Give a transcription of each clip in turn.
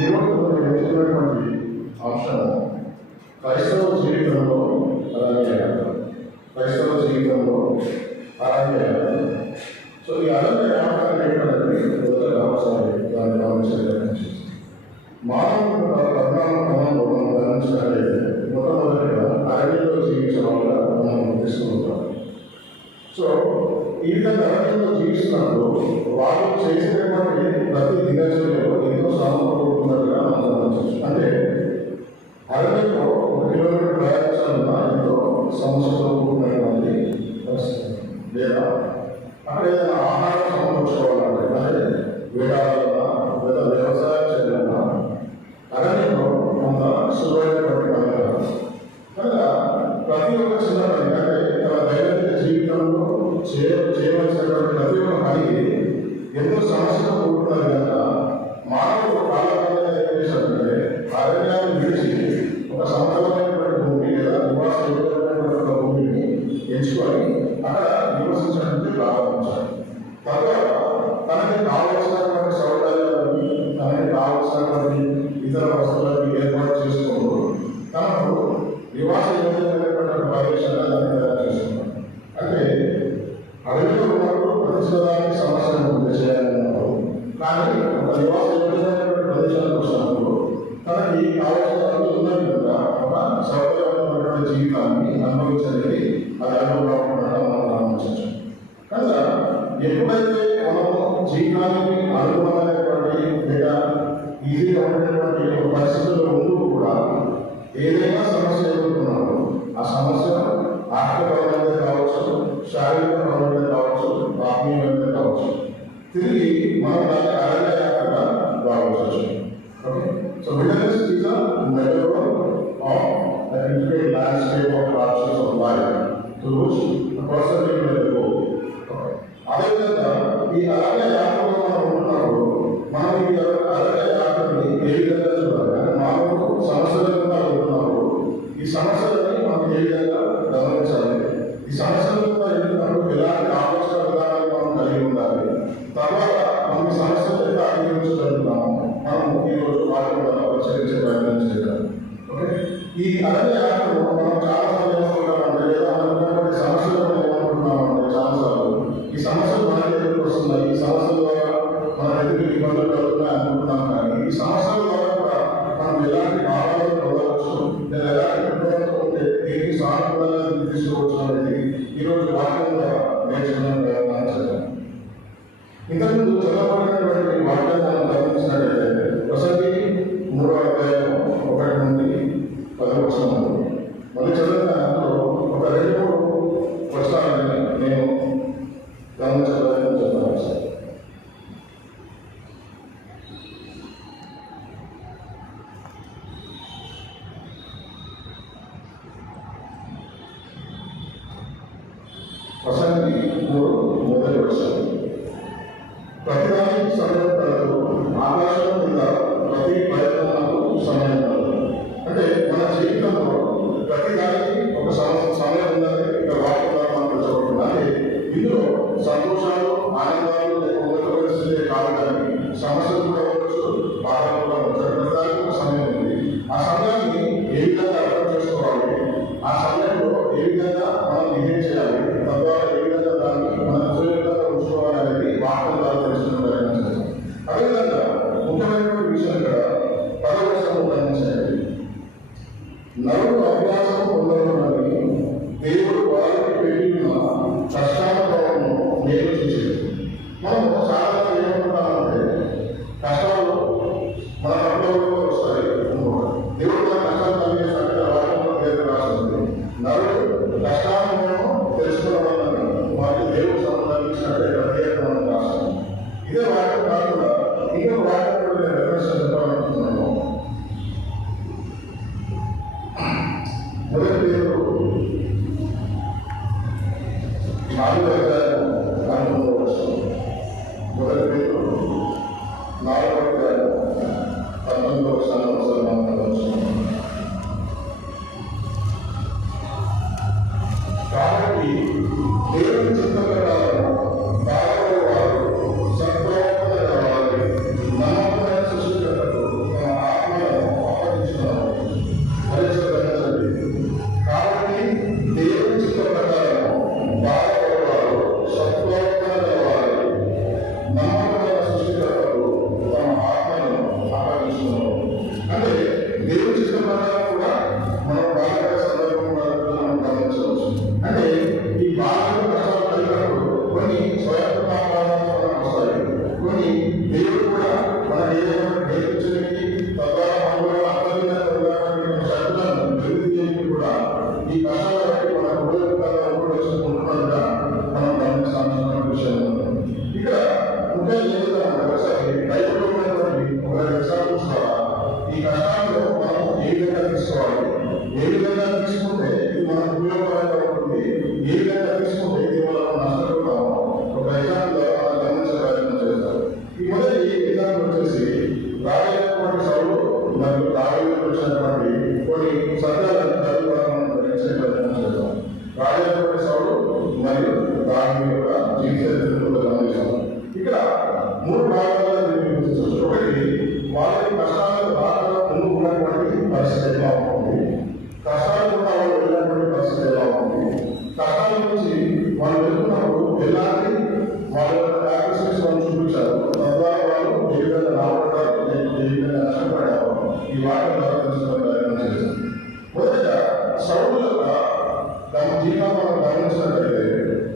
ఈరోజు మనం ఎంచుకున్నటువంటి అంశం క్రైస్తవ జీవితంలో అరణ్యయాత్ర. క్రైస్తవ జీవితంలో అరణ్యయాత్ర. సో ఈ అరణ్యయాత్ర ఏంటంటే మొదటగా ఒకసారి దాన్ని గమనించే ప్రయత్నం చేస్తాం. మానవుడు పరిణామ క్రమంలో మనం గమనించినట్లయితే మొట్టమొదటిగా అరణ్యంలో జీవించడం వల్ల మనం తీసుకుంటాం. సో ఈ విధంగా అరణ్యంలో జీవిస్తున్నప్పుడు వాళ్ళు చేసేటటువంటి ప్రతి దినచర్యలో ఎంతో సమకూరుతున్నట్టుగా మనం గమనించవచ్చు. అంటే అరణ్యంలో 1 కిలోమీటర్ ప్రయాణించాలన్నా ఎంతో సమస్యతో కూడినటువంటి పరిస్థితి. లేదా అక్కడ ఏదైనా ఆహారం సమకూర్చుకోవాలంటే అంటే వేడాలన్నా లేదా వ్యవసాయం చేయాలన్నా అరణ్యంలో కొంత సులువైనటువంటి పని కాదు. కనుక ప్రతి ఒక్క చిన్న పని అంటే తన దైనందిన జీవితంలో చేయవలసినటువంటి ప్రతి ఒక్క పనికి ఎంతో సమస్యతో కూడుకున్నది కనుక మానవుడు కాలకాలంగా ఏం చేశాడంటే అరణ్యాన్ని విడిచి ఒక సమతలమైనటువంటి భూమి లేదా నివాసయోగ్యమైనటువంటి ఒక భూమిని ఎంచుకొని అక్కడ నివసించడానికి ప్రారంభించాడు. తర్వాత తనకి కావలసినటువంటి సౌకర్యాలని తనకి కావలసినటువంటి ఇతర వస్తువులను ఏర్పాటు చేసుకుంటూ తనకు నివాసయోగ్యమైనటువంటి ప్రదేశాన్ని దాన్ని తయారు చేసుకున్నాడు. అంటే అడవిలో ఉన్నప్పుడు ప్రతిష్టానికి సమస్యలను చేయాలన్నప్పుడు కానీ ఒక నివాసయోగ్యమైనటువంటి ప్రదేశానికి వచ్చినప్పుడు తనకి కావలసిన ఉన్నది కనుక ఒక సౌకర్యమైనటువంటి జీవితాన్ని అనుభవించడానికి అది అనుభవం మనం గమనించవచ్చు. కనుక ఎప్పుడైతే మనము జీవితానికి అనుగుణమైనటువంటి లేదా ఈజీగా ఉండేటువంటి ఒక పరిస్థితుల్లో ఉంటూ కూడా ఏదైనా సమస్య ఎదుర్కొన్నామో ఆ సమస్య ఆర్థికపరమైనది కావచ్చు, శారీరకపరమైనది కావచ్చు, ఆత్మీయమైనది కావచ్చు, తిరిగి మనం దాన్ని అరణ్యయాత్రగా భావించవచ్చు. Okay, so wilderness is a metaphor of the integrated landscape of process of life to which the person will go. అదేవిధంగా ఈ అరణ్యయాత్రలో మనం ఉంటున్నప్పుడు మనం ఈ అరణ్యయాత్రని ఏ విధంగా చూడాలి అంటే మానవుడు సమస్యలుగా ఉంటున్నప్పుడు ఈ సమస్యలని మనం ఏ విధంగా గమనించాలి, ఈ సమస్యలుగా ఎదుర్కొన్నప్పుడు ఎలాంటి ఆలోచన విధానాలు మనం కలిగి ఉండాలి, తర్వాత మనం ఈ సమస్యలు ఎంత అధిగమించగలుగుతాము మనం ఈరోజు వాటి ద్వారా పరిశీలించే ప్రయత్నం చేద్దాం. ఓకే, ఈ అరణ్యయాత్రలో మనం చాలా సమయంలో లేదా మనకున్నటువంటి సమస్యలు మనం ఏమనుకుంటున్నామంటే చాలాసార్లు ఈ సమస్యలు మనకి ఎదురు వస్తున్నాయి, ఈ సమస్యల ద్వారా మన ఎదురు ఇబ్బందులు కలుగుతున్నాయి అనుకుంటున్నాం. కానీ ఈ సమస్యల ద్వారా కూడా మనం ఎలాంటి భావాలను పొందవచ్చు లేదా ఎలాంటి ఇబ్బందులు ఉంటే దీనికి సానుకూలంగా తీసుకోవచ్చు అనేది ఈరోజు వాక్యం ద్వారా నేర్చుకునే ప్రయత్నం చేద్దాం. ఇంతకుముందు చదవబడినటువంటి వాక్యాన్ని మనం గమనించినట్లయితే ప్రసంగి 3వ అధ్యాయం 1 నుండి 10 వచనాలు మళ్ళీ చదివిన అందులో ఒక 2-3 వచనాలని నేను గమనించే ప్రయత్నం చేద్దాం సార్. ప్రసంగి 3:1 ప్రతిదానికి సమయం కలదు, ఆకాశం కింద ప్రతి ప్రయత్నాలకు సమయం కలదు. అంటే మన జీవితంలో ప్రతిదానికి ఒక సమయం ఉందని ఇక్కడ వాక్యం ద్వారా మనం తెలుసుకోవాలి. ఇందులో సంతోషాలు, ఆనందాలు ఉన్నత పరిస్థితి కాదు కానీ సమస్యలు కూడా ఉండొచ్చు, బాధలు కూడా ఉండొచ్చు. ప్రతిదానికి ఒక సమయం ఉంది. ఆ సమయాన్ని ఏ విధంగా అర్థం చేసుకోవాలి, ఆ సమయంలో ఏ విధంగా మనం బిహేవ్ చేయాలి, తద్వారా ఏ విధంగా దాన్ని మనం ఉపయోగంగా ఉంచుకోవాలి అనేది వాక్యం ద్వారా తెలుసుకునే ప్రయత్నం చేస్తాం. అదేవిధంగా ముఖ్యమైనటువంటి విషయం ఇక్కడ 10వ వచనం గమనించండి. నరుడు అభ్యాసం పొందడానికి దేవుడు వారికి పెట్టిన కష్టానుభవము నేను చూసేది. మనం చాలా ఏమనుకుంటామంటే కష్ట ఏ విధంగా తీసుకుంటే ఇది మనకు ఉపయోగకరంగా ఉంటుంది, ఏ విధంగా తీసుకుంటే ఇది మనం నష్టపోతామో ఒక ఎగ్జాంపుల్ ద్వారా గమనించే ప్రయత్నం చేస్తారు. ఈ మొదటి ఎగ్జాంపుల్ వచ్చేసి రాజైనటువంటి సౌలు మరియు దావీదు వచ్చినటువంటి కొన్ని సత్యాలను గ్రహించే ప్రయత్నం చేస్తాం. రాజైనటువంటి సౌలు మరియు దావీదు యొక్క జీవిత చరిత్రను గమనిస్తాం. ఇక్కడ 3 భాగాలుగా విభజించవచ్చు. ఒకటి, వాళ్ళకి కష్టాలకు రాకుండా ముందు ఉన్నటువంటి పరిస్థితి ఎలా ఉంటుంది, కష్టాలు కూడా వాళ్ళు వెళ్ళినటువంటి పరిస్థితి ఎలా ఉంటుంది, కష్టాల నుంచి వాళ్ళు వెళ్తున్నప్పుడు ఎలాంటి వాళ్ళ యొక్క యాక్టివిటీస్ వాళ్ళు చూపించారు, తద్వారా వాళ్ళు ఏ విధంగా రాబడ్డారు, ఏ విధంగా నష్టపడ్డారు, ఈ వాటిని ద్వారా తెలుసుకునే ప్రయత్నం చేశారు. మొదటగా సౌలు యొక్క జీవితాన్ని మనం గమనించినట్లయితే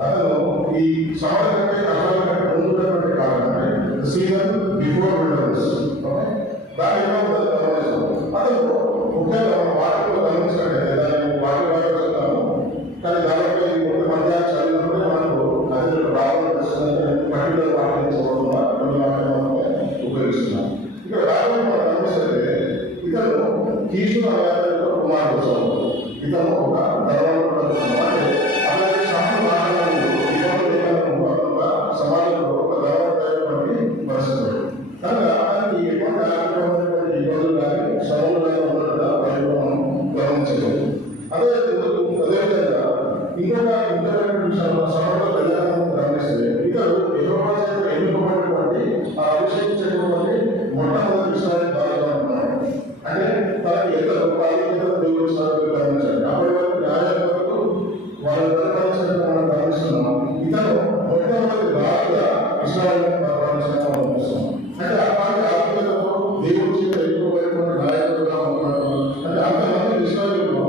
అతను ఈ సమాజం కంటే కష్టాల కంటే ముందున్నటువంటి కాలం అంటే సీజన్ బిఫోర్ విల్డర్నెస్, దాని గమనిస్తాం. అతను ముఖ్యంగా మన వాటిలో గమనించినట్లయితే దాన్ని వాటి చెప్తాము, కానీ దానిపై ఒక మధ్య చదివినప్పుడే మనకు అది రావడం పర్టికులర్ వాటిని చూడకుండా కొన్ని వాటిని మనం ఉపయోగిస్తున్నాం. ఇక్కడ రావడం మనం గమనిస్తే ఇతను తీసుకున్న వ్యాపారంలో కుమారుడు, ఇతను ఒక ధర్మవంతుడు, అంటే అలాగే సమాజంలో ఒక ధర్మవంతుడైనటువంటి పరిస్థితి కనుక అతనికి ఎటువంటి ఆర్థికమైనటువంటి ఇబ్బందులు కానీ శ్రమలు కానీ ఉండకుండా మనం గమనించలేదు. అదేవిధంగా ఇంకొక సమయంలో ప్రజలను గమనిస్తే ఇతడు యెహోవా చేత ఎన్నుకోబడినటువంటి ఆ అభిషేకించినటువంటి మొట్టమొదటి విషయాన్ని బాగా ఉంటున్నాడు. అంటే తనకి ఎంత ప్రాధాన్యత దేవుడు ఇస్తారో గమనించండి. అప్పటి వరకు న్యాయాధిపతులు వాళ్ళ పరిపాలించినట్టు మనం గమనిస్తున్నాం. ఇతను మొట్టమొదటి రాజుగా ఇశ్రాయేలును పరిపాలించినట్టు మనం చూస్తున్నాం. అంటే అలాంటి ఆత్మీయతతో దేవుడి చేత ఎన్నుకోబడినటువంటి నాయకుడుగా ఉంటున్నాడు. అంటే అంతమంది ఇశ్రాయేలులో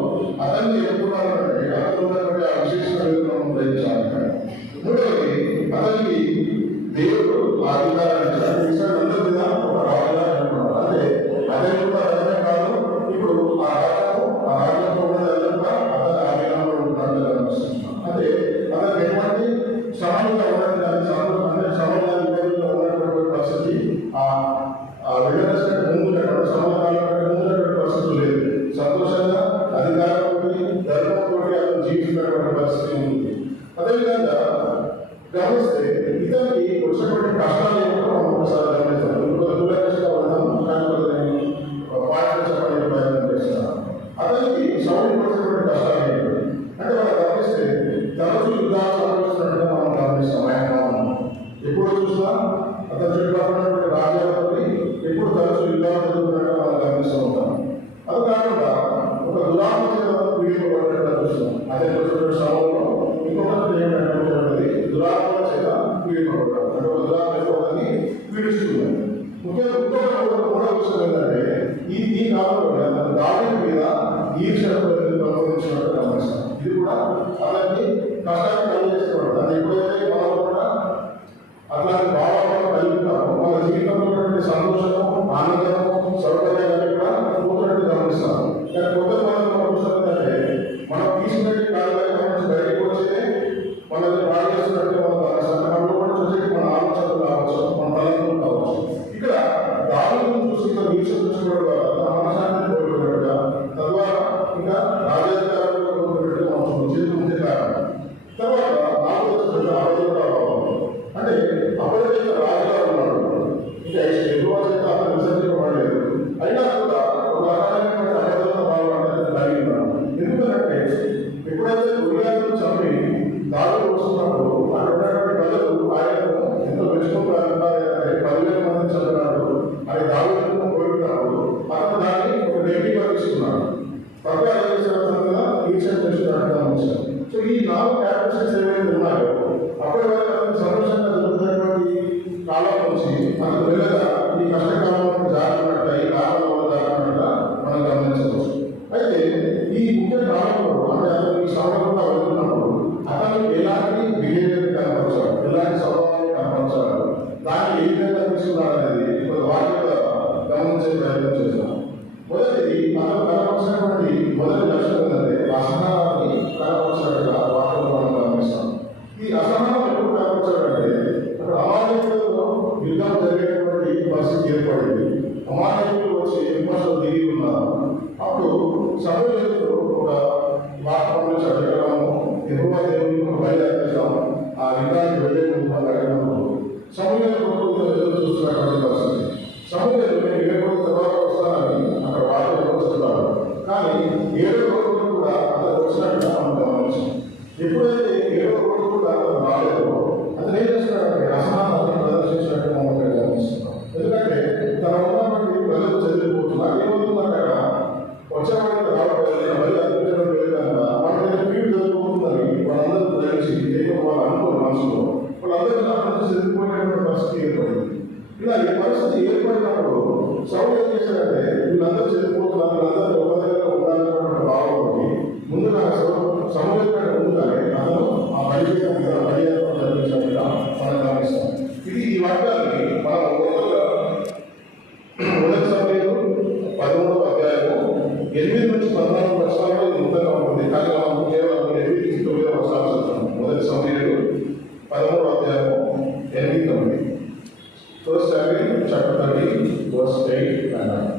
అతన్ని ఎన్నుకున్నారంటే అతను ఉన్నటువంటి ఆ విశేష మనం గ్రహించాలి. మూడవది, అతనికి దేవుడు ఆ అధికారాన్ని ఇశ్రాయేలు మీద ఒక రాజుగా ఎన్నుకున్నాడు. అంటే అదే కూడా అదే కాదు, ఇప్పుడు ఆ రాజ్యంలో ఉన్నదంతా అతని ఆధీనంలో ఉంటాడని గమనిస్తున్నాం. అంటే అతనికి ఎటువంటి సమానంగా ఉన్నది అంటే సమానంగా ఉన్నటువంటి పరిస్థితి విడనెస్ కంటే ముందు ఉన్నటువంటి సమాధానాల కంటే ముందు ఉన్నటువంటి పరిస్థితి లేదు. సంతోషంగా అధికారంతో ధర్మంతో అతను జీవిస్తున్నటువంటి పరిస్థితి ఉంది. అదేవిధంగా గమనిస్తే ఇతనికి వచ్చినటువంటి కష్టాలు ఏమిటో మనం ఒకసారి గమనిస్తాం. దూరంగా ఉన్నాము కానీ పాటలు చెప్పడానికి ప్రయత్నం చేస్తున్నాను. అతనికి సౌండ్ వచ్చినటువంటి కష్టాలు ఏంటి అంటే మనం గమనిస్తే తరచు యుద్ధాలు సంభవిస్తున్నట్టుగా మనం గమనిస్తాం. ఆయన ఎప్పుడు చూసినా అతని చుట్టుపక్కల రాజ్యాలతో ఎప్పుడు తరచు యుద్ధాలు జరుగుతున్నట్టుగా మనం గమనిస్తూ ఉంటాం. అది కాకుండా ఒక దురాత్మ చేత పీడిపబడినట్టుగా చూస్తున్నాం. అదే వచ్చినటువంటి సమయంలో ఇంకొకటి ఏంటంటే దురాత్మ చేత పీడిపబడ్డాడు. అంటే ఒక దురాత్మ ఒకరిని పీడిస్తున్నారు. ముఖ్యంగా మూడవ విషయం ఏంటంటే ఈ కాలంలో దావీదు మీద ఈర్ష్యను ప్రబోధించినట్టు గమనిస్తాం. ఇది కూడా అతన్ని కష్టాన్ని కలిగేస్తున్నాడు. అది ఎప్పుడైతే మనం కూడా అట్లాంటి భావాలను కలుగుతామో మన జీవితంలో ఉన్నటువంటి సంతోషము, ఆనందము, సౌకర్యాన్ని కూడా పోతున్నట్టు గమనిస్తాము. కానీ కొత్త మనం చూస్తుందంటే మనం తీసుకునే కాలంలో నుంచి బయటకు వచ్చే మనల్ని బాగా చేస్తున్నట్టు మనలో కూడా చూసే మన ఆలోచనలు కావచ్చు, మన తలంపులు కావచ్చు. ఇక్కడ దావీదును చూసి ఈర్ష్య చూసుకోవడం ద్వారా తన మనసాన్ని కోరుకున్నట్టుగా తద్వారా ఇంకా రాజాధికారులు కోరుకున్నట్టుగా మనం చేతులు కారణం. తర్వాత నాకు వచ్చినటువంటి ఆలోచన అంటే అప్పటికైతే రాజుగా ఉన్నాడు, ఇంకా ఎక్కువ చేత అతను విసర్జించబడలేదు. అయినా కూడా ఒక రకమైనటువంటి అబద్ధత భావాన్ని కలిగి ఉన్నాడు. ఎందుకంటే ఎప్పుడైతే గురియాలను చంపి దాడులు వస్తున్నప్పుడు అక్కడ ఉన్నటువంటి ప్రజలు ఆయనను ఎంతో మెచ్చుకుంటారంటే 10,000 మంది చంపినాడు అని దాడులను కోరుకున్నప్పుడు అతను దాన్ని ఒక రెడ్డిగా తీసుకున్నాడు. ప్రజలు చేసినట్టుగా ఈర్ష్య చేస్తున్నట్టుగా ఉంచారు. సో ఈ 4 క్యారెక్టర్స్ ఏవైతే ఉన్నాయో అప్పటి వరకు అతను సంతోషంగా జరుగుతున్నటువంటి కాలం నుంచి అతను వెళ్ళగా ఈ కష్టకాలంలో జాగ్రత్త ఈ కాలంలో జాగ్రత్తగా మనం గమనించవచ్చు. అయితే ఈ ముఖ్య కాలంలో అంటే అతను ఈ సమయంలో వెళ్తున్నప్పుడు అతను ఎలాంటి బిహేవియర్ కనపరచాడు, ఎలాంటి స్వభావాన్ని కనపరచాడు, దాన్ని ఏ విధంగా తీసుకున్నాడు అనేది వాటిగా గమనించే ప్రయత్నం చేస్తాం. మొదటిది అతను కనపరిచినటువంటి మొదటి లక్ష్యం ఏంటంటే అసహనాన్ని కనపరిచినట్టుగా వాటిలో మనం గమనిస్తాం. ఈ అసహనం ఎప్పుడు కనపరచాడంటే అక్కడ అమాయకులతో యుద్ధం జరిగేటువంటి పరిస్థితి ఏర్పడింది. అమాయకులు వచ్చి విమర్శలు దిగి ఉన్నారు. అప్పుడు సమూయేలు ఒక వాక్యం చదివడము, యెహోవా దేవునికి బయలు అర్పిస్తాము, ఆ యుద్ధానికి వెళ్ళే ముందు అడగడము. సమూయేలు కొడుకు ఎదురు చూస్తున్నటువంటి పరిస్థితి. సమూయేలు నేను 7 రోజుల తర్వాత వస్తానని అక్కడ వాక్యం వస్తున్నారు. కానీ 7వ రోజు కూడా అతను వచ్చినట్టుగా మనం గమనించాం. ఎప్పుడైతే 7వ రోజు కూడా అతను రాలేదో అతను ఏం చేస్తున్నాడంటే అసమాధాన్ని ప్రదర్శించినట్టు మనం ఇక్కడ గమనిస్తున్నాం. ఎందుకంటే తన ఉన్నటువంటి ప్రజలు చదివిపోతున్నారు. ఏమవుతుందంటే అక్కడ వచ్చేవాడికి రావట్లేదు, మళ్ళీ అర్పించడం లేదు కనుక వాళ్ళ దగ్గర పీడు జరుగుతుందని వాళ్ళందరూ గ్రహించి వాళ్ళు అనుకోని మనసులో వాళ్ళందరికీ అక్కడ నుంచి చదివిపోయినటువంటి పరిస్థితి ఏర్పడింది. ఇలా ఈ పరిస్థితి ఏర్పడినప్పుడు సౌలు ఏం చేశాడంటే వీళ్ళందరూ చదివిపోతున్నారు, వీళ్ళందరూ ఒక దగ్గర ఉండాలన్నటువంటి భావంతో ముందుగా సమూహం కంటే ముందుగానే అతను ఆ బలిపీఠం మీద బలియాత్ర జరిపించినట్టుగా మనం గమనిస్తాం. ఇది ఈ వాక్యాన్ని మనం మొదటి సమయంలో 13వ అధ్యాయము 8 నుంచి 14 వర్షాల్లో ఇది ముందుగా ఉంటుంది. కానీ మనం కేవలం 8 నుంచి 9 వర్షాలు చదువుతాం. మొదటి సమయంలో 13వ అధ్యాయము 8, 9. First Samuel chapter 30, verse 8 and 9.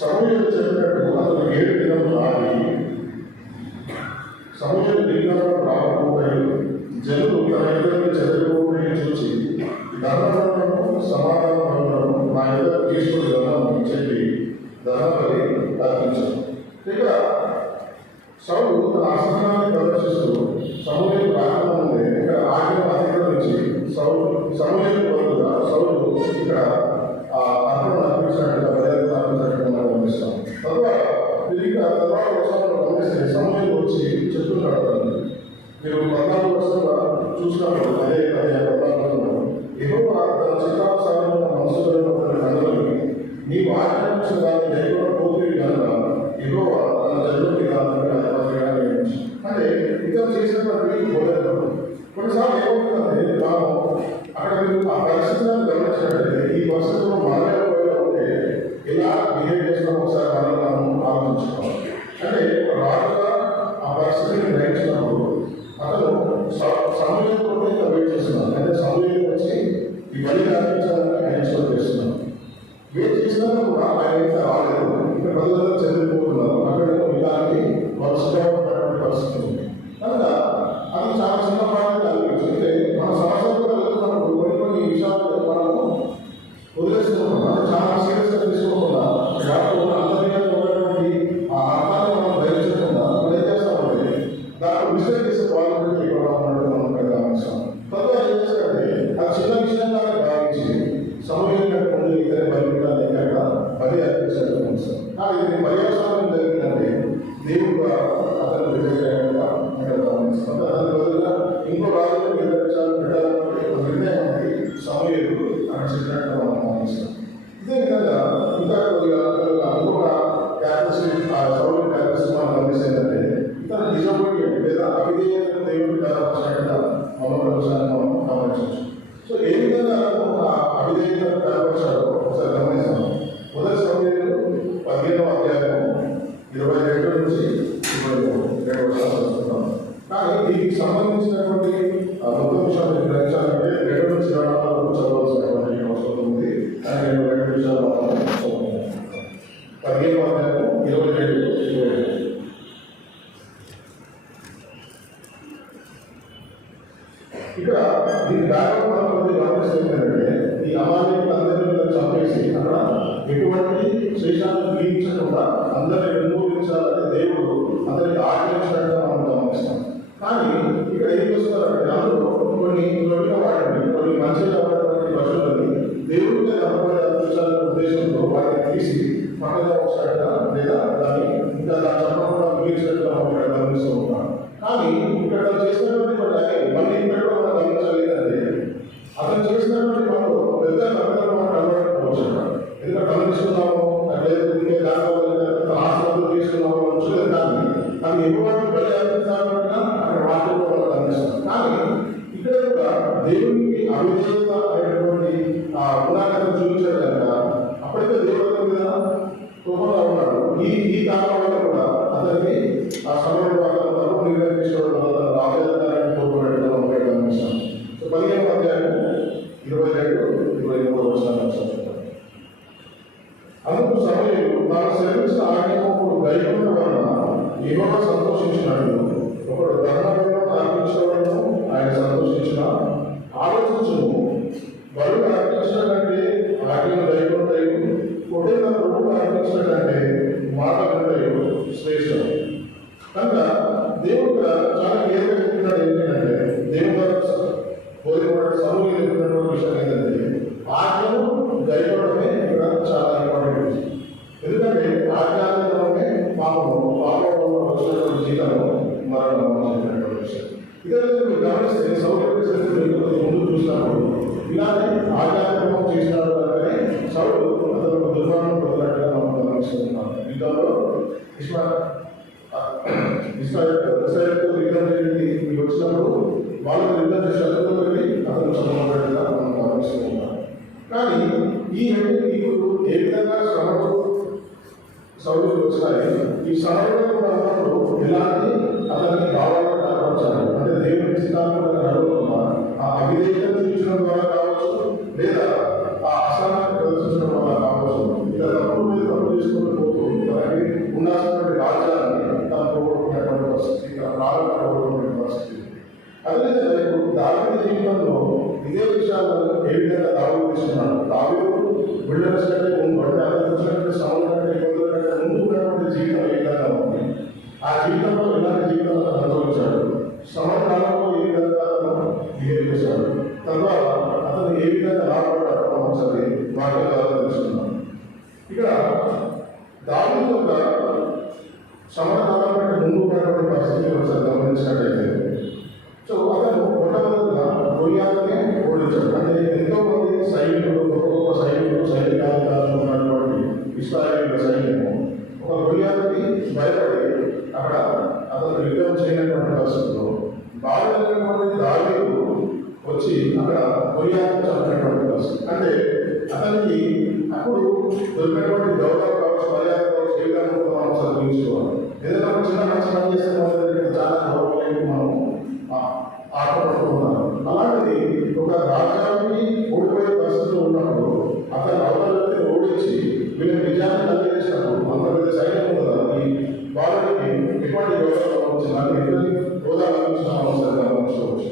సమూయేలు చెప్పినట్టు అతను 7 దినములు ఆగి సమూయేలు దినాలను రాకపోయి జనులు తన ఇద్దరిని చదివిపోయి చూసి ధనములను సమాధానములను నా ఇద్దరు తీసుకుని ధనము చెప్పి ధనబలి అర్పించారు. ఇక్కడ సౌలు తన అసహనాన్ని ప్రదర్శిస్తూ సమూయేలు రాకముందే ఇక్కడ ఆజ్ఞ అధికరించి సమూయేలు బదులుగా సౌలు ఇక్కడ అర్పణ అర్పించినట్టుగా బయలు అర్పించినట్టుగా మనం గమనిస్తాం. తద్వారా తర్వాత వర్షాలను గమనిస్తే సమూయేలు వచ్చి చెప్తున్నాడు. మీరు 14 వర్షంగా చూసినప్పుడు అదే 14 యెహోవా తన చిత్తానుసారమైన మనసులను అందరికీ నీవు ఆజ్ఞాపించిన దాన్ని లేకుండా పోతుంది కనుక యెహోవా తన జనులకి అంటే ఇతను చేసినటువంటి బోధనలు కొన్నిసార్లు ఏమవుతుందంటే మనం అక్కడ మీరు ఆ పరిస్థితులను గమనించినట్లయితే ఈ పరిస్థితుల్లో మనమే ఉంటే ఎలా బిహేవ్ చేస్తామో ఒకసారి మనం ఆలోచించుకోవాలి. అంటే రాజుగా ఆ పరిస్థితిని గ్రహించినప్పుడు అతను సమూయేలు వెయిట్ చేస్తున్నాను. అంటే సమూయేలు వచ్చి ఈ బలి అర్పించాలని ఆయన ఎక్స్పెక్ట్ చేస్తున్నాను. వెయిట్ చేసినా కూడా ఆయన అయితే రాలేదు. ఇక్కడ ప్రజలందరూ చదివిపోతున్నారు. అక్కడ ఇలాంటి వరుసగా ఉన్నటువంటి పరిస్థితి ఉంది కనుక అది చాలా చిన్న పాయింట్ అనిపించింది. మన సమస్యలు కూడా వెళ్తున్నప్పుడు కొన్ని విషయాలు మనము వదిలేస్తున్నాం. అంటే చాలా సీరియస్గా తీసుకోకుండా అందరికీ ఉన్నటువంటి ఆ అర్థాన్ని మనం గ్రహించకుండా మనం ఏం చేస్తామంటే దాన్ని మిస్టేక్ చేసే పాల్గొని ఇక్కడ ఉన్నట్టు మనం గమనిస్తాం. తద్వారా ఏం చేస్తారంటే ఆ చిన్న విషయంగా భావించి సమూహం కంటే ముందు ఇతర బలిపీఠాన్ని ఎక్కడ బలి అర్పించాలని గమనిస్తాం. కానీ ఇది పర్యవసానం జరిగిందంటే దేవుడు అతను విజయగా ఇక్కడ గమనిస్తాం. దాని బదులుగా ఇంకో రాజులకు పెట్టాలంటే ఒక నిర్ణయం అనేది సమూయేలు అక్కడ చెప్పినట్టు మనం గమనిస్తాం. ఇదే విధంగా ఇంకా కొద్దిగా ఇంకొక క్యారెక్టరిస్టిక్ ఆ సౌలు క్యారెక్టరిస్టిక్ మనం గమనిస్తుందంటే ఇతను డిజబిలిటీ లేదా అవిధేయతను దేవుడికి కనపరిచినట్టుగా మరొక విషయాన్ని మనం గమనించవచ్చు. సో ఏ విధంగా అవిధేయతను కనపరిచారో ఒకసారి గమనిస్తాం. మొదటి సమయంలో 15వ అధ్యాయం 22 నుంచి 22 వస్తున్నాం. కానీ దీనికి సంబంధించినటువంటి మొత్తం విషయాన్ని గ్రహించాలంటే 2 నుంచి 4 వరకు చదవాల్సినటువంటి అవసరం ఉంది. కానీ నేను 2 విషయాలు మాత్రమే చదువుతున్నాను. 15వ అధ్యాయం 22. ఇక్కడ దీని బ్యాక్గ్రౌండ్ గమనిస్తుందంటే ఈ అమాయకులందరినీ చంపేసి అక్కడ ఎటువంటి శేషాన్ని మిగిలించకుండా అందరినీ నిర్మూలించాలని దేవుడు అతనికి ఆజ్ఞాపించినట్టుగా మనం గమనిస్తాం. కానీ ఇక్కడ ఏం చేస్తున్నారంటే అందులో కొన్ని వాటిని కొన్ని మంచిగా ఉన్నటువంటి పశువులని దేవుడికి కనపడే అందించాలనే ఉద్దేశంతో వాటిని తీసి పక్కగా వచ్చాడుగా లేదా దాన్ని ఇంకా దాన్ని చెప్పకుండా మిగిలించినట్టుగా మనం ఇక్కడ గమనిస్తూ ఉంటాం. కానీ ఇక్కడ చేసినటువంటి మళ్ళీ ఇక్కడ మనం గమనించలేదంటే అతను చేసినటువంటి పనులు పెద్ద కథలు మనం కనబడకపోవచ్చు. ఎందుకంటే గమనిస్తున్నాము లేదు దానివల్ల ఎగువాటి బలి అర్పించాలన్నా అక్కడ వాటిలో వాళ్ళు అందిస్తారు. కానీ ఇక్కడ కూడా దేవునికి అవిధేయత అనేటువంటి ఆ గుణాలను చూపించాడు కనుక అప్పటికే దేవుడి మీద కోపంగా ఉన్నాడు. ఈ కారణం వల్ల కూడా అతనికి ఆ సమయం తప్పు నిర్ణయించేవాడు రాజధాని కోరుకున్నట్టుగా ఉంటాయి గమనించాం. 15వ అధ్యాయం 22-23 వచనాలు. అందుకు సమయంలో తాను సెలవించిన ఆజ్ఞకు దైవం వలన యెహోవా సంతోషించినట్లు ఒకడు ధర్మబలులను అర్పించడం ఆయన సంతోషించిన ఆలోచించును. బలులు అర్పించడం కంటే ఆజ్ఞను దైవం కొట్టిన ప్రభువు అర్పించడం కంటే మాట కంటే శ్రేష్టం. కనుక దేవుడు చాలా క్లియర్గా చెప్తున్నాడు ఏంటంటే దేవుడు బోధించబడిన సమూహం చెప్తున్నటువంటి విషయం ఏంటంటే ఆజ్ఞను దైవడమే ఇక్కడ చాలా ఇంపార్టెంట్. ఎందుకంటే ఆజ్ఞాత్మకమే పాపము వచ్చినటువంటి జీవితంలో మరణం చెప్పినటువంటి విషయం. ఇదే మీరు గమనిస్తే సౌకర్య ముందు చూసినప్పుడు ఇలానే ఆజ్ఞాత్మకం చేసినాడు అంటే సౌడు అతను దుర్మార్గం పొందినట్టుగా మనం గమనిస్తున్నాం. యుద్ధంలో ఇస్రాయేల్తో యుద్ధం చేయండి మీకు వచ్చినప్పుడు వాళ్ళకి యుద్ధం చేసే శత్రువులకి అతను చదవబడిగా మనం గమనిస్తూ ఉంటాం. కానీ ఈ ఇప్పుడు ఏ విధంగా శ్రమలు సౌకర్యాలు వచ్చినాయి, ఈ శ్రమలో ఉన్నప్పుడు ఎలాంటి అతనికి భావాలను కనపరచాలి అంటే దేవుని సిద్ధాంతం నడవకుండా ఆ అవిధేయతను చూపించడం ద్వారా కావచ్చు, లేదా ఆ అసహనాన్ని ప్రదర్శించడం వల్ల కావచ్చు, ఇలా తప్పుడు మీద తప్పు చేసుకుంటూ పోతూ ఉండాల్సినటువంటి రాజ్యాన్ని తను పోగొట్టుకున్నటువంటి పరిస్థితి, రాగొట్టుకున్నటువంటి పరిస్థితి. అదేవిధంగా ఇప్పుడు దావీదు జీవితంలో ఇదే విషయాలను ఏ విధంగా దావీదు తీసుకున్నాడు. దావీదు బిల్డర్స్ కంటే ముందు అంటే అతను సమయం కంటే ఇబ్బందుల కంటే ముందు ఉన్నటువంటి జీవితం ఏ విధంగా ఉంది, ఆ జీవితంలో ఎలాంటి జీవితంలో అనుభవించాడు, సమకాలంలో ఏ విధంగా బిహేవ్ చేశాడు, తద్వారా అతను ఏ విధంగా లాభపడ్డాడో ఒకసారి వాటి ద్వారా తెలుసుకున్నాం. ఇక్కడ దావీదు యొక్క సమకాలం కంటే ముందు ఉన్నటువంటి పరిస్థితిని ఒకసారి గమనించినట్లయితే సో అతను మొట్టమొదటిగా గొలియాతునే ఓడించాడు. అంటే ఎంతో మంది సైనికులు గొప్ప గొప్ప సైనికాధికారులు ఉన్నటువంటి ఇశ్రాయేలీయుల సైన్యము ఒక గొలియాతుకి భయపడి అక్కడ అతను యుద్ధం చేయనటువంటి పరిస్థితుల్లో బాధపడినటువంటి దావీదు వచ్చి అక్కడ గొలియాతును చంపినటువంటి పరిస్థితి. అంటే అతనికి అప్పుడు దొరికినటువంటి గౌరవం కావచ్చు, మర్యాద కావచ్చు, ఏ విధంగా మనం చదివించుకోవాలి. ఏదైనా చిన్న మంచి పని చేస్తే మన దగ్గర చాలా గౌరవం మనము ఆటపడుతున్నారు. అలాంటిది ఒక రాజ్యానికి ఓడిపోయే పరిస్థితులు ఉన్నప్పుడు అతను అవతలకి ఓడించి వీళ్ళని విజయాన్ని కలిగేసినప్పుడు అంత పెద్ద సైన్యం కదా ఈ వాళ్ళకి ఎటువంటి గౌరవం వచ్చింది, నాకు ఎటువంటి హోదా లభించిన అవసరం గమనించవచ్చు.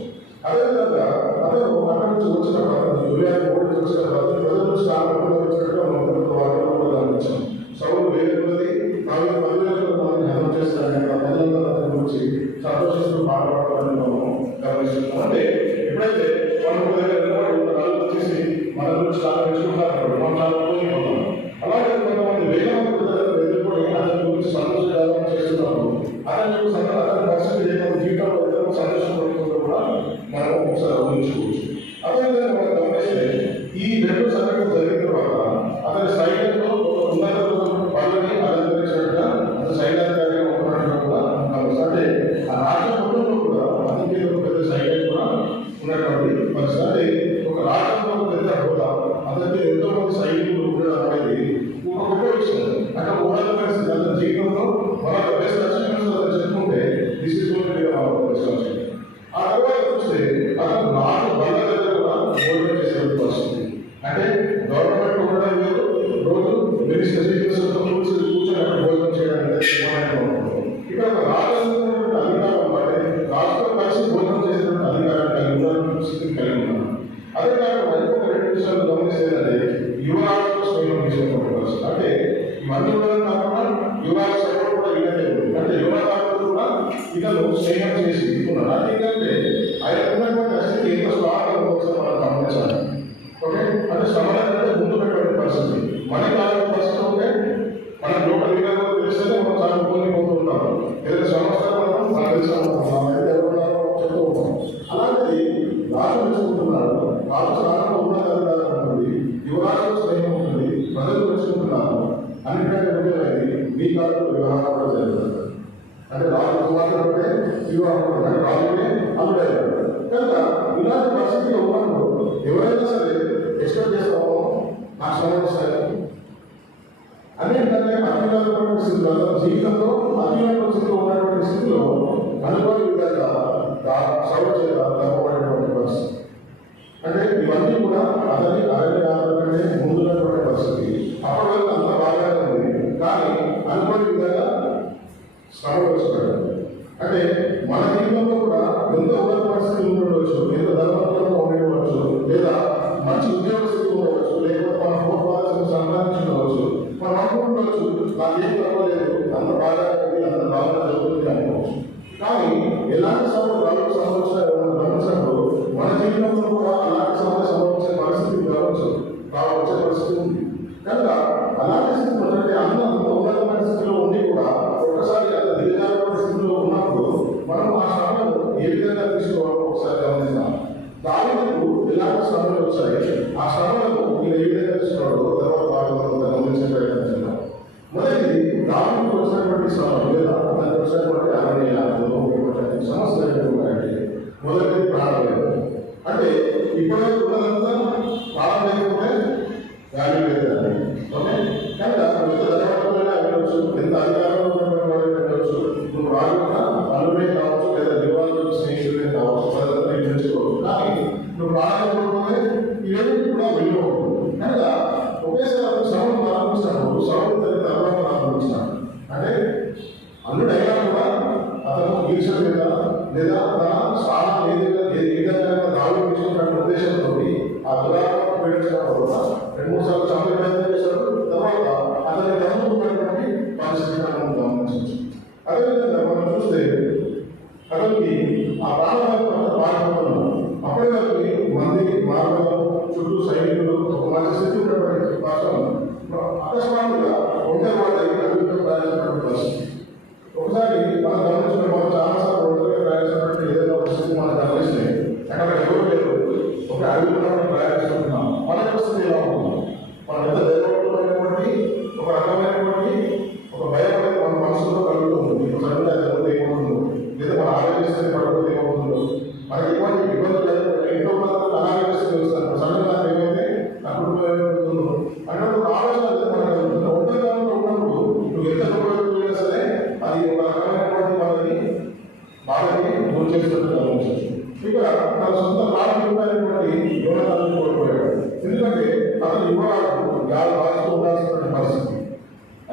అదేవిధంగా అతను అక్కడి నుంచి వచ్చినప్పుడు అతను గురియాన్ని ఓడించి వచ్చినప్పుడు ప్రజలు స్టాంపులు వచ్చినట్టుగా మనం కూడా గమనించాం. సౌలు వేరున్నది నాలుగు 10,000 మందిని హతం చేస్తారని ప్రజలంతా అతని గురించి సంతోషిస్తూ పాల్పడాలని మనం గమనిస్తున్నాం. అంటే ఎప్పుడైతే వాళ్ళు వచ్చేసి మన గురించి చాలా మెచ్చుకుంటారు, మనం చాలా ఉపయోగపడతాం. అలాగే కొంతమంది వేల మంది ప్రజలను ఎదుర్కొని అతని గురించి సంతోషం చేస్తున్నప్పుడు అతని పరిస్థితి జీవితంలో ఎంతో సంతోషం పడుతుందో కూడా మనం ఒకసారి ఊహించుకోవచ్చు. అదేవిధంగా మనం గమనిస్తే ఈ 2 సంఘటనలు జరిగిన తర్వాత అతని సైన్యంలో ఒక ఉన్నత పదవిని అలంకరించినట్టుగా అతని సైన్యాధికారిగా ఉన్నట్టుగా కూడా గమనిస్తాం. అంటే ఆ రాజ్యం మొత్తంలో కూడా అతనికి ఒక పెద్ద సైన్యం కూడా ఉన్నటువంటి పరిస్థితి. అంటే ఒక రాజ్యంలో పెద్ద హోదా, అతనికి ఎంతో మంది సైనికులు కూడా అనేది ఒక గొప్ప విషయం. అంటే ఓడల పరిస్థితి అతని జీవితంలో మన బెస్ట్ అచీవ్మెంట్స్ అతను చెప్పుకుంటే దిస్ ఇస్ ఓన్లీ. ఆ తర్వాత చూస్తే అతను 4 బండ్ల దగ్గర కూడా భోజనం చేసే పరిస్థితి. అంటే గవర్నమెంట్ ఉండడం లేదు, రోజు మినిస్టర్తో కూర్చొని అక్కడ భోజనం చేయడానికి ఇక్కడ ఒక రాజకీయ అధికారం అంటే రాష్ట్రం కలిసి భోజనం చేసేటువంటి అధికారం కలిగి ఉన్నాను. అదే కాకుండా ఇంకొక 2 విషయాలు గమనిస్తేనంటే యువరాజుతో స్నేహం చేసేటువంటి పరిస్థితి. అంటే ఇవన్నీ ఉండడం కాకుండా యువరాజు సపోర్ట్ కూడా ఇలాగే ఉంది. అంటే యువరాజు కూడా ఇతను స్నేహం చేసి ఇస్తున్నాడు. అంటే ఏంటంటే ఆయన ఉన్నటువంటి పరిస్థితి ఎంత స్వార్థం ఒకసారి మనం గమనించాలి. ఓకే, అంటే సమాజానికి ముందు పెట్టే పరిస్థితి మన కాలం పరిస్థితి ఉంటే మన లోకల్ విధానం తెలిస్తేనే మనం చాలా పోతూ ఉంటాం. ఏదైనా సమస్య మనం తెలిసిన చెప్తూ ఉంటాం. అలాంటిది రాజు మెచ్చుకుంటున్నాడు, రాజు స్థానంలో ఉన్నది, యువరాజు స్నేహం ఉంటుంది, ప్రజలు మెచ్చుకుంటున్నారు. అన్నింటికంటే ముఖ్యమైనది మీ కాలంలో వ్యవహారం కూడా జరుగుతుంది. అంటే రాజు మాత్రమే వివాహం అంటే రాజునే అల్లుడయ్యాడు. కనుక ఇలాంటి పరిస్థితిలో ఉన్నప్పుడు ఎవరైనా సరే ఎక్స్పెక్ట్ చేస్తామో నాకు సమయం వస్తాయి అన్నింటికంటే అత్యున్నతమైన స్థితిలో జీవితంలో అత్యున్నత స్థితిలో ఉన్నటువంటి స్థితిలో అనుకోని విధంగా సౌర చేత తప్పబడినటువంటి పరిస్థితి. అంటే ఇవన్నీ కూడా అతని అరణ్యాలనే ముందున్నటువంటి పరిస్థితి. అప్పటి వరకు అంత బాగానే ఉంది, కానీ అనుకోని విధంగా శ్రమ వస్తున్నాడు. అంటే మన జీవితంలో కూడా ఎంతో ఉన్నత పరిస్థితులు ఉండవచ్చు, ఎంతో ధర్మంగా ఉండవచ్చు, లేదా మంచి ఉద్యోగ స్థితి ఉండవచ్చు, లేకపోతే మన పూర్వాలను సంపాదించుకోవచ్చు. మనం అనుకుంటవచ్చు నాకేం పర్వాలేదు, అంత బాగా అంత బాగా జరుగుతుంది అనుకోవచ్చు. కానీ ఎలాంటి రాళ్ళకు సంబంధించిన గమనించినప్పుడు మన జీవితంలో కూడా అలాంటి సంబంధించిన పరిస్థితి వచ్చే పరిస్థితి ఉంది. కనుక అలాంటి స్థితిలో అంటే అంత ఉన్నతమైన స్థితిలో ఉండి కూడా ఒకసారి అంత దిగజారిన స్థితిలో ఉన్నప్పుడు మనం ఆ శ్రమను ఏ విధంగా తీసుకోవాలో ఒకసారి గమనిస్తాం. దావీదుకు ఎలాంటి శ్రమలు వచ్చాయి, ఆ శ్రమలను మీరు ఏ విధంగా తీసుకోవాలో తర్వాత భాగంలో గమనించే ప్రయత్నం చేద్దాం. మొదటిది దావీదుకు వచ్చినటువంటి శ్రమలు లేదా దానికి వచ్చినటువంటి అరణ్యాలు సమస్యలు ఉంటాయండి. మొదటిది ప్రాణభయం. అంటే ఇప్పటివరకు ఉన్నదంతా ప్రాణం లేకపోతే వాల్యూ లేదండి. ఓకే, కనుక ఎంత ధనవంతమైన వెళ్ళవచ్చు, ఎంత అధికారంలో ఉన్నటువంటి వాళ్ళు వెళ్ళవచ్చు, నువ్వు రాకుండా అల్లుడే కావచ్చు, లేదా దేవాలయ స్నేహితుడే కావచ్చు, పద్ధతిని నిర్ణయించుకోవచ్చు. కానీ నువ్వు ప్రాణం కోరుకునే ఇవేమి కూడా వెళ్ళిపోతుంది. కనుక ఒకేసారి అతను శ్రమను ప్రారంభించినప్పుడు శ్రమను తల్లి తర్వాత ప్రారంభించినాడు. అంటే అల్లుడైనా కూడా అతను ఈర్ష మీద లేదా తన స్థానం ఏ విధంగా దాడి తీసుకున్నటువంటి ఉద్దేశంతో ఆ దురాత్మను పీడించడం వల్ల 2-3 సార్లు చంపే ప్రయత్నం చేశాడు. తర్వాత అతన్ని తగ్గుతున్నటువంటి పరిస్థితి మనం గమనించవచ్చు. అదేవిధంగా మనం చూస్తే అతనికి ఆ ప్రాణాలను పాల్గొన్నాడు. అప్పటి వరకు మంది మార్గం చుట్టూ సైనికులు ఒక మంచి స్థితి ఉన్నటువంటి భాషను అకస్మాత్తుగా ఒంటరి వాళ్ళ అభివృద్ధి ప్రయాణించినటువంటి పరిస్థితి. ఒకసారి మనం గమనించిన మనం చాలాసార్లు ఒంటరిగా ప్రయాణించినటువంటి ఏదైనా ఒక స్థితి మనం గమనిస్తే అక్కడ ఎవరు లేరు, ఒక అడుగులో ప్రయాణిస్తున్నాం. మన పరిస్థితి ఎలా ఉంటుంది? మనం ఎంత ధైర్యవంతమైనటువంటి ఒక రకమైనటువంటి ఒక భయం అనేది మన మనసులో కలుగుతూ ఉంటుంది. సడన్గా జరుగుతూ ఏమవుతుందో, లేదా మన ఆరోగ్యస్థితి పడిపోతే ఏమవుతుందో, మనకి ఎటువంటి ఇబ్బందులు ఇంట్లో ఉన్నప్పుడు అనారోగ్యస్థితి వస్తారు. సడన్గా ఏమైతే నా కుటుంబం ఏమవుతుందో అన్నప్పుడు ఆలోచన మనకు ఒంటరిగానంలో ఉన్నప్పుడు నువ్వు ఎంత ఉపయోగపడినా సరే అది ఒక రకమైనటువంటి మనని బాధని గురి చేస్తున్నట్టు గమనించవచ్చు. ఇక్కడ తన సొంత ప్రాథమికమైనటువంటి యోనాలను కోల్పోయాడు. ఎందుకంటే అతను యువరాజు యాభై బాధ్యత ఉండాల్సినటువంటి పరిస్థితి.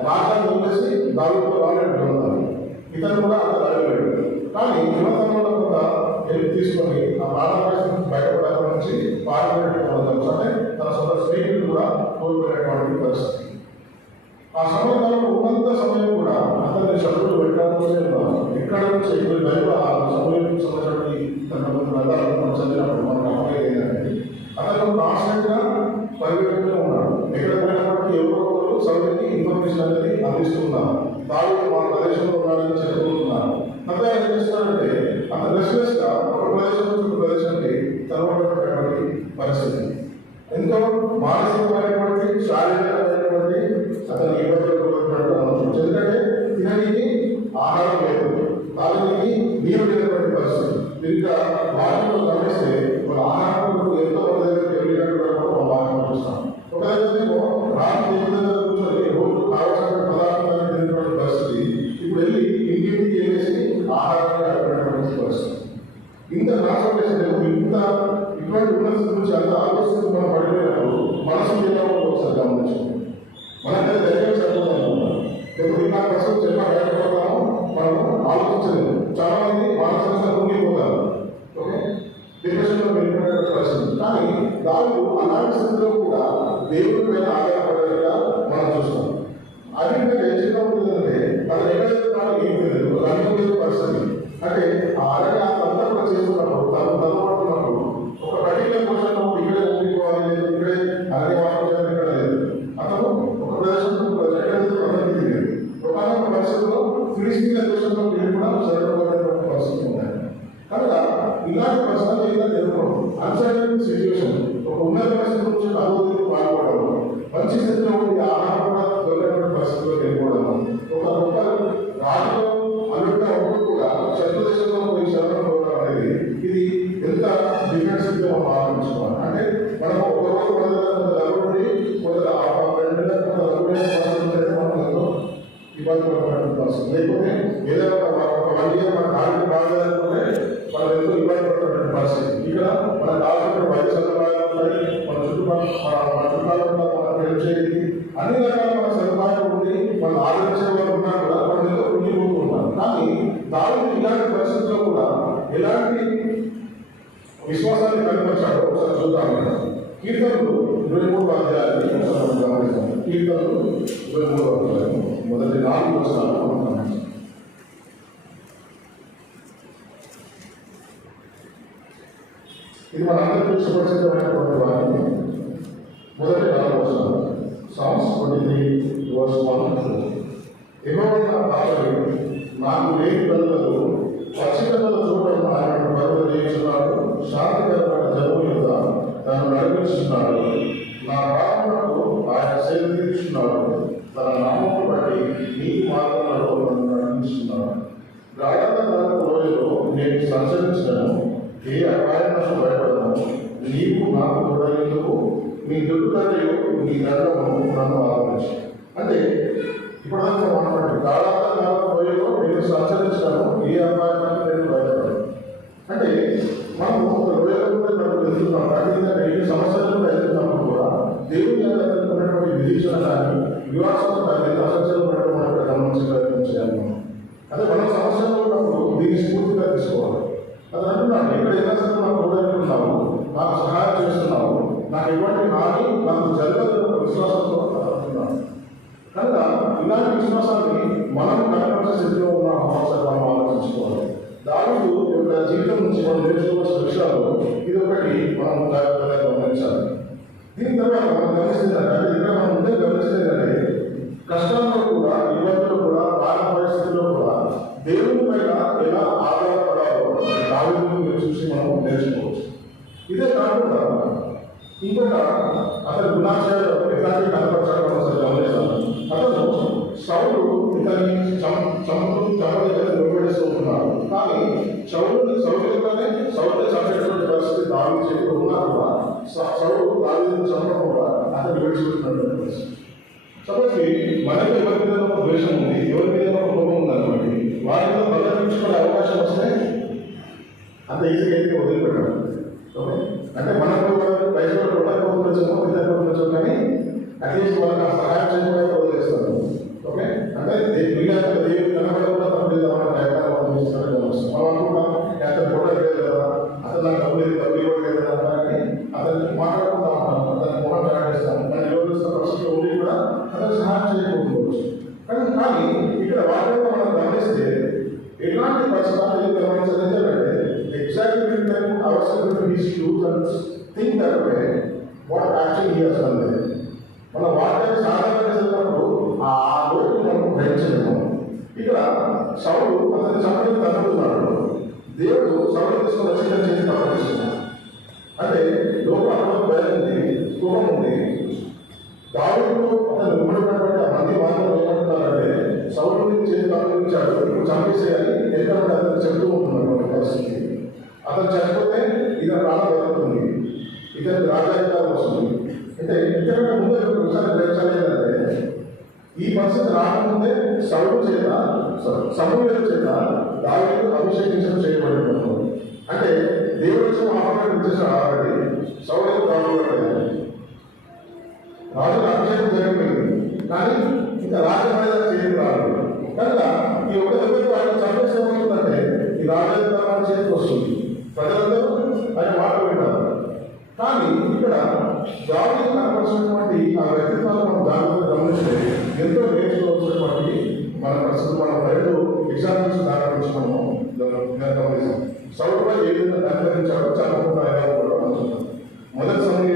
రాజ్యాన్ని వదిలేసి దానితో రాలేడు. ఇతను కూడా అంత రాలేడు. కానీ యువతనంలో కొంత హెల్ప్ తీసుకొని ఆ ప్రాణాన్ని బయటపడడం నుంచి పాల్గొనేటువంటి అంటే తన సొంత స్నేహితులు కూడా కోల్పోయినటువంటి పరిస్థితి. ఆ సమయంలో ఉన్నంత సమయం కూడా అతన్ని శత్రువులు వెంటాడుతూనే ఉన్నారు. ఎక్కడ నుంచి బయట ఆ సమయం సంబంధించినటువంటి గ్రంథాలను చదివినప్పుడు మనకు అర్థమయ్యేది ఏంటంటే అతను కాన్స్టెంట్గా పరిగెత్తుతూనే ఉన్నాడు. ఎక్కడ పోయినప్పటికీ ఎవరో ఒకరు సౌకర్యానికి ఇన్ఫర్మేషన్ అనేది అందిస్తున్నారు. దావీదు మా ప్రదేశంలో ఉన్నాడని చెప్పుకుంటున్నారు. అంతా ఏం చేస్తున్నాడంటే అతను రెస్ట్లెస్గా ఒక ప్రదేశం నుంచి ఒక ప్రదేశానికి తలబడినటువంటి పరిస్థితి. ఎంతో మానసికమైనటువంటి శారీరకమైనటువంటి అతను ఇబ్బందులు గురవుతున్నట్టు. ఎందుకంటే తినడానికి ఆహారం లేదు, తాగడానికి నీరు లేనటువంటి పరిస్థితి. ఇంకా వాటిలో గమనిస్తే మన ఆహారం ఎంతో మంది దగ్గరికి వెళ్ళినట్టు మనం బాగా చూస్తాం. ఒక దగ్గర రాత్రి దగ్గర కూర్చొని రోజు కావాల్సిన పదార్థాలను తినేటువంటి పరిస్థితి. ఇప్పుడు వెళ్ళి ఇంటింటికి వెళ్ళేసి ఆహారాన్ని అడిగినటువంటి పరిస్థితి. ఇంత ట్రాన్స్పోర్టేషన్ ఇంత ఇటువంటి ఉన్నత గురించి అంత ఆలోచన మనం పడిపోయినప్పుడు మనసు ఎలా ఉందో ఒకసారి గమనించాం. మనకైతే ధైర్యం సరిపోతాం. లేకపోతే ఇంకా కష్టం చెప్పా బయటపడతాము మనం ఆలోచించలేదు. చాలా మంది మానసికంగా కుంగిపోతారు. ఓకే, డిప్రెషన్లో వెళ్ళిపోయిన పరిస్థితి. కానీ దానిలో అలాంటి స్థితిలో కూడా దేవుడి పైన ఆధారపడేలా మనం చూస్తాం. అన్నింటికంటే చిన్న ఉంటుందంటే అతను ఎక్కడైతే తాను ఏం తెలియదు అనుకునే పరిస్థితి. అంటే ఆ అడగ అంతా కూడా చేస్తున్నప్పుడు తను తలపడుతున్నప్పుడు ఒక పర్టికులర్ క్వశ్చన్ ఇక్కడే ఉండిపోవాలి లేదు, ఇక్కడే అదే వాతావరణం ఇక్కడ లేదు. అతను ఒక ప్రదేశంలో తెలియదు. ఒక పరిస్థితుల్లో ఫిలిస్తీన్ల దేశంలో వెళ్ళి కూడా సరైనటువంటి పరిస్థితి ఉన్నాయి. కనుక ఇలాంటి పరిస్థితులు ఏదైనా ఎదుర్కోవడం అన్సర్టైన్ సిచ్యువేషన్ ఒక ఉన్నత పరిస్థితి నుంచి అభివృద్ధికి పాల్గొనడం, మంచి స్థితిలో ఉండి ఆహారం కూడా దొరికినటువంటి పరిస్థితుల్లో వెళ్ళిపోవడం, ఒక గొప్ప రాజులో అనుకుంటే ఇబ్బంది పడుతున్నటువంటి పరిస్థితి. లేకపోతే ఏదైనా ఒక 1 ఇయర్ మన కార్మిక బాగాలేదంటే మనం ఎంతో ఇబ్బంది పడుతున్నటువంటి పరిస్థితి. ఇక్కడ మనకు కావాల్సిన వైద్య సదుపాయాలు ఉంటాయి, మన చుట్టాలు మనకు హెల్ప్ చేయడానికి అన్ని రకాల మన సదుపాయాలు ఉండి మనం ఆదరించే వాళ్ళు ఉన్నా కూడా మనం ఎంతో కృంగిపోతూ ఉంటాం. కానీ దాని ఇలాంటి పరిస్థితుల్లో కూడా ఎలాంటి విశ్వాసాన్ని కనపరిచాడో ఒకసారి చూద్దాం. కీర్తనలు 23వ అధ్యాయాన్ని ఒకసారి గమనిస్తాం. కీర్తనలు 23వ అధ్యాయం మొదటి 4 వచనాలు మనం గమనిస్తాం. ఇది మన అందరికీ సుపరిచితమైనటువంటి వారిని మొదటి 4 వచనాలు. Psalms 23:1. యెహోవా నా కాపరి, నాకు లేని కలుగదు, పచ్చికల చోటను ఆయన పరుగు చేస్తున్నాడు, శాంతికరమైన జనుల మీద నన్ను నడిపిస్తున్నాడు, నా పాపములకు ఆయన సేవ తీర్చున్నాడు, తన నామమును బట్టి నీ మార్గంలో నన్ను నడిపిస్తున్నాడు. గాఢమైన రోజులో నేను సంచరించను, ఏ అపాయాలను భయపడను, నీవు నాకు తోడైనందుకు నీ దుర్గతయు నీ దండము నన్ను ఆదరించు. అంటే ఇప్పుడు మాట్లాడు గాఢమైన రోజులో నేను సంచరించను, ఏ అపాయాలను నేను భయపడను. అంటే మనం ఒక రోజులకు వెళ్తున్నాం, కఠినంగా ఏ సమస్యలు వెళ్తున్నప్పుడు కూడా దేవుని ఎదుర్కొన్నటువంటి విధించిన కానీ వివాసాలు కానీ అసత్యాలు మనం గమనించి ప్రయత్నించాలి. అదే మనం సమస్యలు ఉన్నప్పుడు దీన్ని స్ఫూర్తిగా తీసుకోవాలి. అది అంటున్నాను, ఎక్కడైనా సరే మనం తోడైతున్నాము, నాకు సహాయం చేస్తున్నాము, నాకు ఎటువంటి హాని నాకు జరగదు విశ్వాసంతో అంటున్నాను. కనుక ఇలాంటి విశ్వాసాన్ని మనం కనపరిచే స్థితిలో ఉన్న అవసరం మనం ఆలోచించుకోవాలి. దావీదు యొక్క జీవితం నుంచి మనం నేర్చుకోవాల్సిన విషయాలు ఇది ఒకటి మనం జాగ్రత్తగా గమనించాలి. దీని తర్వాత మనం గమనిస్తుందంటే ఇక్కడ మనం ముందే గమనిస్తుందంటే కష్టాల్లో కూడా, ఇబ్బందులు కూడా, బాధ పరిస్థితుల్లో కూడా దేవుని పైన ఎలా ఆధారపడాలో దావీదును చూసి మనం నేర్చుకోవచ్చు. ఇదే కాకుండా ఇంకొక అతని గుణాశయాలు ఎలాంటి కనపరచాలో మనం గమనిస్తాం. అతను సౌలు ఇతని చంపలేదని వెంబడిస్తున్నాడు, కానీ సౌలుని చంపేటువంటి పరిస్థితి దావీదు చేతిలో ఉన్నా కూడా సౌలు దావీదుని చంపకుండా అతను విడిచిపెట్టినటువంటి పరిస్థితి. సపోజ్ మనకి ఎవరి మీద ఒక ద్వేషం ఉంది, ఎవరి మీద ఒక కోపం ఉందనుకోండి, వారి మీద బలపరించుకునే అవకాశం వస్తే అంత ఈజీగా అయితే వదిలిపెట్టాడు. ఓకే, అంటే మనకు పైసలు ఉండకపోవచ్చేమో, ఇద్దరు కానీ అట్లీస్ట్ వాళ్ళకి సహాయం చేయకుండా వదిలేస్తారు. ఓకే, అంటే దేవుడు కనబడకుండా తప్ప ప్రయత్నాలు చేస్తారని గమనిస్తాం. మనం అనుకుంటాం అతను ఫోటో లేదు కదా, అతను నాకు డబ్బులు ఇవ్వలేదు కదా అని అతన్ని మాట్లాడుకుంటా ఉంటాం, అతన్ని మొహం జాగ్రత్తాం, కానీ ఎవరు పరిస్థితి ఉండి కూడా అతను సహాయం చేయకపోవచ్చు. కానీ ఇక్కడ వాటిలో మనం గమనిస్తే ఎలాంటి పరిస్థితులు గమనించాలంటే exactly when ourselves to his shoes and think that way, what actually he has done there. మనం వాటిని సాధారణంగా చేసినప్పుడు ఆ లోటు మనం గ్రహించలేము. ఇక్కడ సౌలు అతన్ని చంపడానికి తగ్గుతున్నాడు, దేవుడు సౌలు తీసుకుని వచ్చి చేసి తప్పనిస్తున్నాడు. అంటే లోపల అక్కడ భయం ఉంది, కోపం ఉంది. దావీదు అతను ఉమ్మడినటువంటి ఆ మంది మాత్రం ఏమంటున్నారంటే సౌలుని చేసి తప్పనించాడు, ఇప్పుడు చంపేసేయాలి ఎందుకంటే అతను చెప్తూ ఉంటున్నాడు పరిస్థితి. అతను చనిపోతే ఇతను ప్రాణం దొరుకుతుంది, ఇతను రాజ్యాధికారం వస్తుంది. అంటే ఇక్కడ ముందే ఒకసారి గ్రహించాలి ఏంటంటే ఈ పరిస్థితి రాకముందే సమూహ చేత దావీదు అభిషేకించడం చేయబడినప్పుడు, అంటే దేవుడు ఆహ్వానం ఇచ్చేసిన ఆల్రెడీ సౌలు రాబోయే రాజుకు అభిషేకం జరిగిపోయింది, కానీ ఇంకా రాజమర్యాద చేయడం రాదు. కనుక ఈ ఒక దగ్గర ఆయన చంపేసి ఏమవుతుందంటే ఈ రాజాధికారం చేతికి వస్తుంది, ప్రజలందరూ ఆయన మాట వింటారు. కానీ ఇక్కడ దావీదు కనపరిచినటువంటి ఆ వ్యక్తిత్వాన్ని మనం దానిలో గమనిస్తే ఎంతో నేర్చుకోవాల్సినటువంటి మన పరిస్థితులు మనం 2 ఎగ్జాంపుల్స్ దాని గురించి మనం గమనిస్తాం. సౌలుపై ఏ విధంగా కనికరించాడో చదవకుండా ఎలా కూడా మనం మొదటి సమయం